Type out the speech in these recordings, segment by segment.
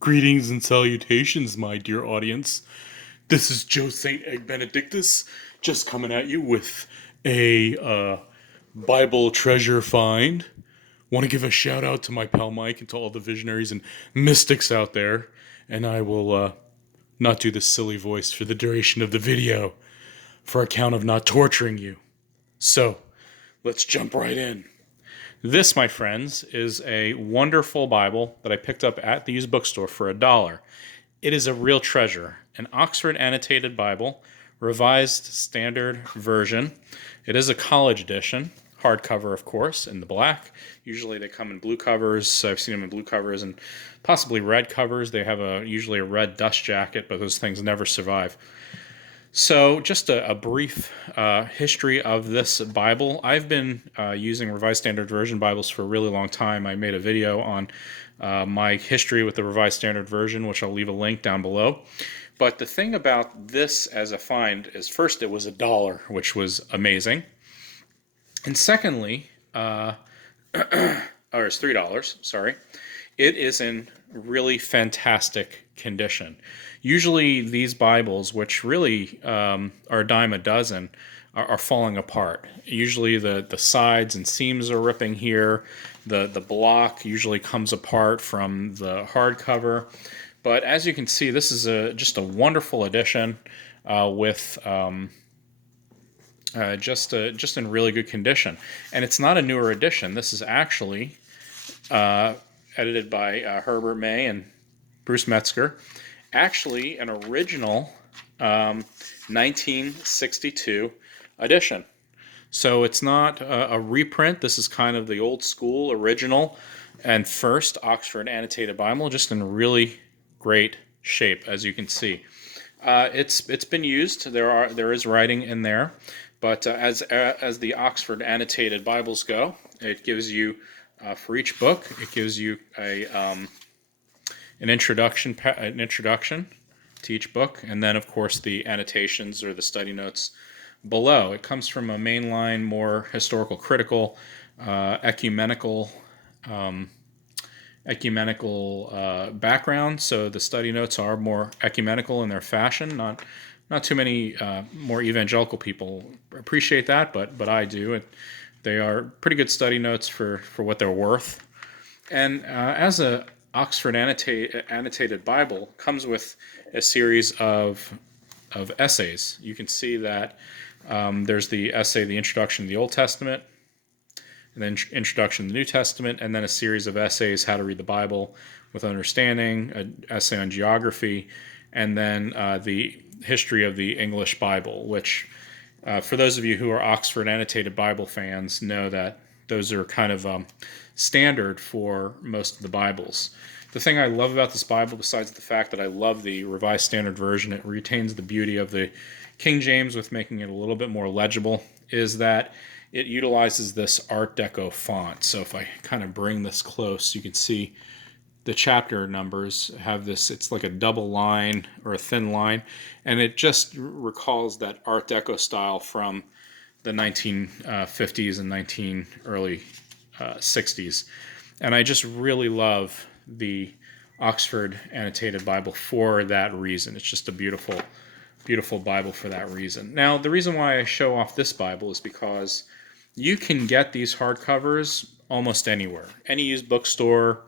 Greetings and salutations, my dear audience. This is Joe St. Egg Benedictus, just coming at you with a Bible treasure find. Want to give a shout out to my pal Mike and to all the visionaries and mystics out there. And I will not do this silly voice for the duration of the video for account of not torturing you. So, let's jump right in. This, my friends, is a wonderful Bible that I picked up at the used bookstore for $1. It is a real treasure, an Oxford Annotated Bible, Revised Standard Version. It is a college edition, hardcover, of course, in the black. Usually they come in blue covers. I've seen them in blue covers and possibly red covers. They have usually a red dust jacket, but those things never survive. So just a brief history of this Bible. I've been using Revised Standard Version Bibles for a really long time. I made a video on my history with the Revised Standard Version, which I'll leave a link down below. But the thing about this as a find is, first, it was $1, which was amazing. And secondly, or it's $3, sorry. It is in really fantastic condition. Usually these Bibles, which really are a dime a dozen, are falling apart. Usually the sides and seams are ripping here. The block usually comes apart from the hardcover. But as you can see, this is just a wonderful edition with just in really good condition. And it's not a newer edition. This is actually edited by Herbert May and Bruce Metzger. Actually, an original 1962 edition. So it's not a reprint. This is kind of the old school, original, and first Oxford Annotated Bible, just in really great shape, as you can see. It's been used. There is writing in there, but as the Oxford Annotated Bibles go, it gives you for each book, it gives you an introduction to each book, and then of course the annotations or the study notes below. It comes from a mainline, more historical, critical, ecumenical background. So the study notes are more ecumenical in their fashion. Not too many more evangelical people appreciate that, but I do. They are pretty good study notes for what they're worth. And as a Oxford Annotated Bible comes with a series of essays. You can see that there's the essay, the Introduction to the Old Testament, and then Introduction to the New Testament, and then a series of essays, How to Read the Bible with Understanding, an essay on geography, and then the History of the English Bible, which for those of you who are Oxford Annotated Bible fans know that those are kind of standard for most of the Bibles. The thing I love about this Bible, besides the fact that I love the Revised Standard Version, it retains the beauty of the King James with making it a little bit more legible, is that it utilizes this Art Deco font. So if I kind of bring this close, you can see the chapter numbers have this, it's like a double line or a thin line, and it just recalls that Art Deco style from the 1950s and early 60s. And I just really love the Oxford Annotated Bible for that reason. It's just a beautiful, beautiful Bible for that reason. Now, the reason why I show off this Bible is because you can get these hardcovers almost anywhere. Any used bookstore.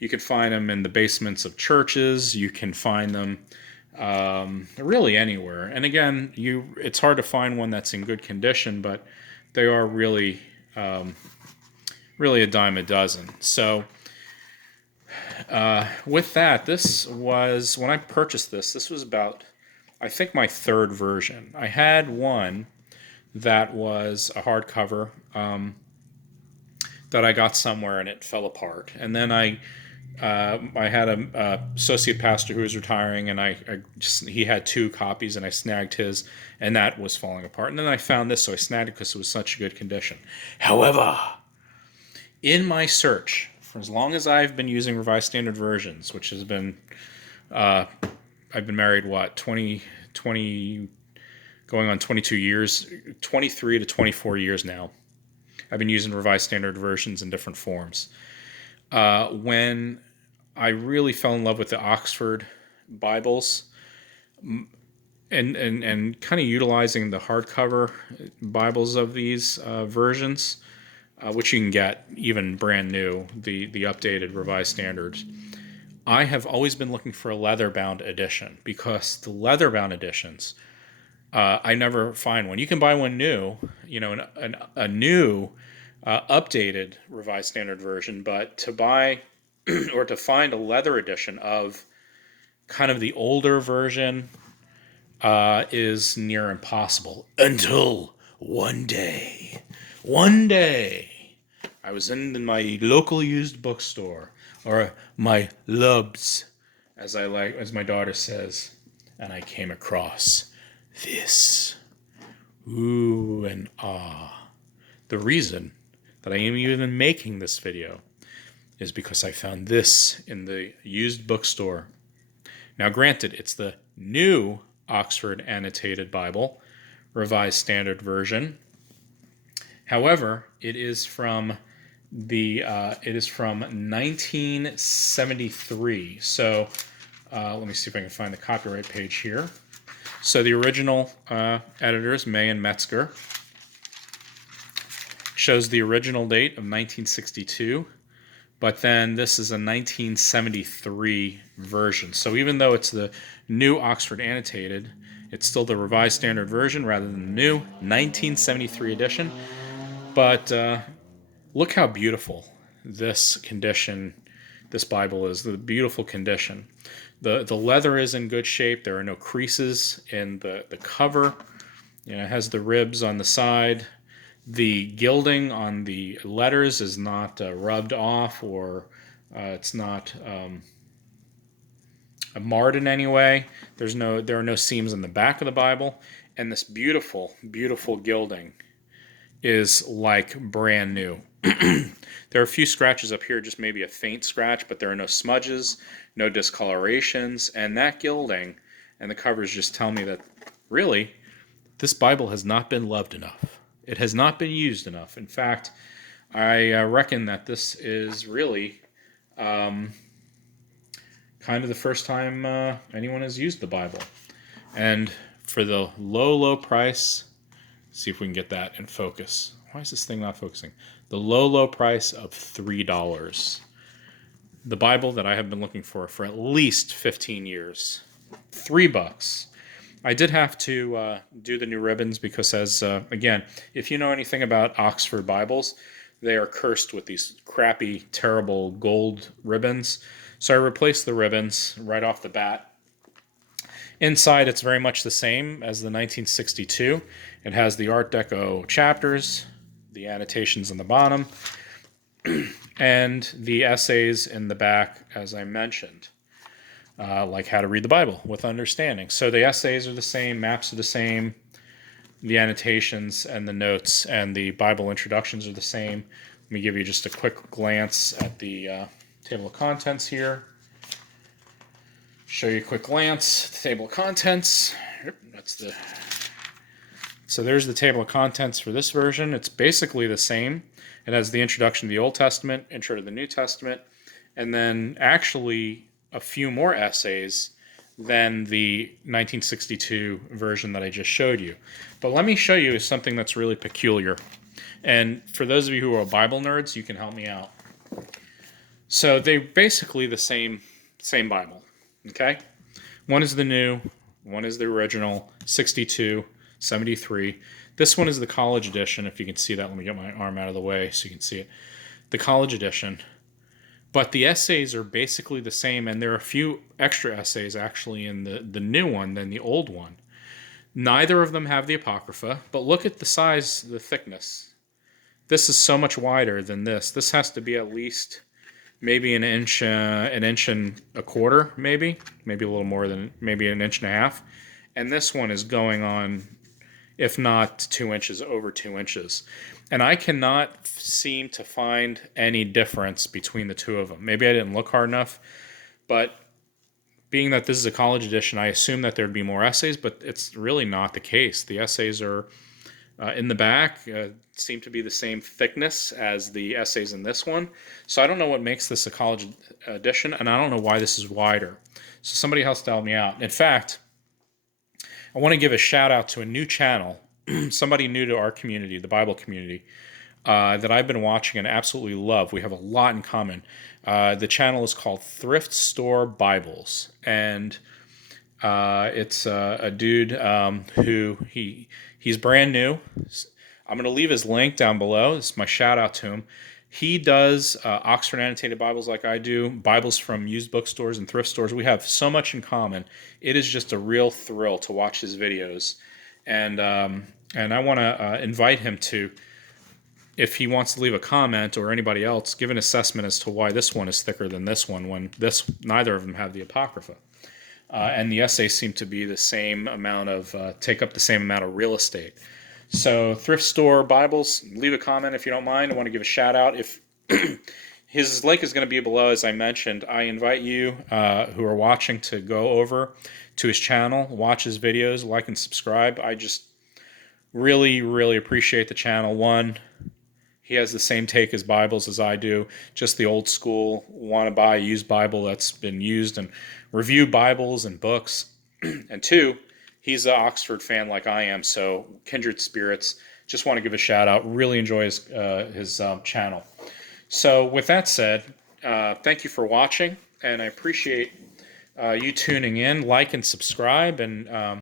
You can find them in the basements of churches. You can find them really anywhere. And again, it's hard to find one that's in good condition, but they are really a dime a dozen. So with that, this was, when I purchased this was about, I think, my third version. I had one that was a hardcover that I got somewhere and it fell apart. And then I had an associate pastor who was retiring, and he had 2 copies, and I snagged his, and that was falling apart. And then I found this, so I snagged it because it was such a good condition. However, in my search, for as long as I've been using Revised Standard Versions, which has been, I've been married, 20, going on 22 years, 23 to 24 years now. I've been using Revised Standard Versions in different forms. When I really fell in love with the Oxford Bibles, and kind of utilizing the hardcover Bibles of these versions, which you can get even brand new, the updated Revised Standards. I have always been looking for a leather-bound edition because the leather-bound editions, I never find one. You can buy one new, a new updated Revised Standard version, but to buy or to find a leather edition of kind of the older version is near impossible. Until one day, I was in my local used bookstore, or my Lubs, as my daughter says, and I came across this. Ooh and ah. The reason that I am even making this video is because I found this in the used bookstore. Now, granted, it's the new Oxford Annotated Bible, Revised Standard Version. However, it is from 1973. So let me see if I can find the copyright page here. So the original editors, May and Metzger, shows the original date of 1962, but then this is a 1973 version. So even though it's the new Oxford Annotated, it's still the Revised Standard Version rather than the new 1973 edition. But look how beautiful this Bible is, the beautiful condition. The leather is in good shape. There are no creases in the cover. It has the ribs on the side. The gilding on the letters is not rubbed off, or it's not marred in any way. There are no seams in the back of the Bible, and this beautiful, beautiful gilding is like brand new. There are a few scratches up here, just maybe a faint scratch, but there are no smudges, no discolorations, and that gilding and the covers just tell me that really this Bible has not been loved enough. It has not been used enough. In fact, I reckon that this is really kind of the first time anyone has used the Bible. And for the low, low price, see if we can get that in focus. Why is this thing not focusing? The low, low price of $3. The Bible that I have been looking for at least 15 years. $3. I did have to do the new ribbons because, again, if you know anything about Oxford Bibles, they are cursed with these crappy, terrible gold ribbons. So I replaced the ribbons right off the bat. Inside, it's very much the same as the 1962. It has the Art Deco chapters, the annotations on the bottom, and the essays in the back, as I mentioned. Like how to read the Bible with understanding. So the essays are the same, maps are the same, the annotations and the notes and the Bible introductions are the same. Let me give you just a quick glance at the table of contents here. Show you a quick glance at the table of contents. So there's the table of contents for this version. It's basically the same. It has the introduction to the Old Testament, intro to the New Testament, and then actually a few more essays than the 1962 version that I just showed you. But let me show you something that's really peculiar. And for those of you who are Bible nerds, you can help me out. So they're basically the same Bible, okay? One is the new, one is the original, 62, 73. This one is the college edition, if you can see that. Let me get my arm out of the way so you can see it. The college edition. But the essays are basically the same, and there are a few extra essays actually in the new one than the old one. Neither of them have the Apocrypha, but look at the size, the thickness. This is so much wider than this. This has to be at least maybe an inch and a quarter, maybe a little more than maybe an inch and a half. And this one is going on, if not 2 inches, over 2 inches. And I cannot seem to find any difference between the two of them. Maybe I didn't look hard enough, but being that this is a college edition, I assume that there'd be more essays, but it's really not the case. The essays are in the back seem to be the same thickness as the essays in this one. So I don't know what makes this a college edition, and I don't know why this is wider. So somebody else to help me out. In fact, I want to give a shout out to a new channel, somebody new to our community, the Bible community, that I've been watching and absolutely love. We have a lot in common. The channel is called Thrift Store Bibles, and it's a dude who he's brand new. I'm going to leave his link down below. This is my shout out to him. He does Oxford Annotated Bibles like I do, Bibles from used bookstores and thrift stores. We have so much in common. It is just a real thrill to watch his videos, and I want to invite him to, if he wants to leave a comment, or anybody else, give an assessment as to why this one is thicker than this one when neither of them have the Apocrypha. And the essays seem to be the same amount of, take up the same amount of real estate. So Thrift Store Bibles, leave a comment if you don't mind. I want to give a shout out. If his link is going to be below, as I mentioned, I invite you who are watching to go over to his channel, watch his videos, like and subscribe. I just really, really appreciate the channel. One, he has the same take as Bibles as I do, just the old school, want to buy a used Bible that's been used, and review Bibles and books. And two, he's an Oxford fan like I am, so kindred spirits. Just want to give a shout out. Really enjoy his channel. So with that said, thank you for watching, and I appreciate you tuning in. Like and subscribe, and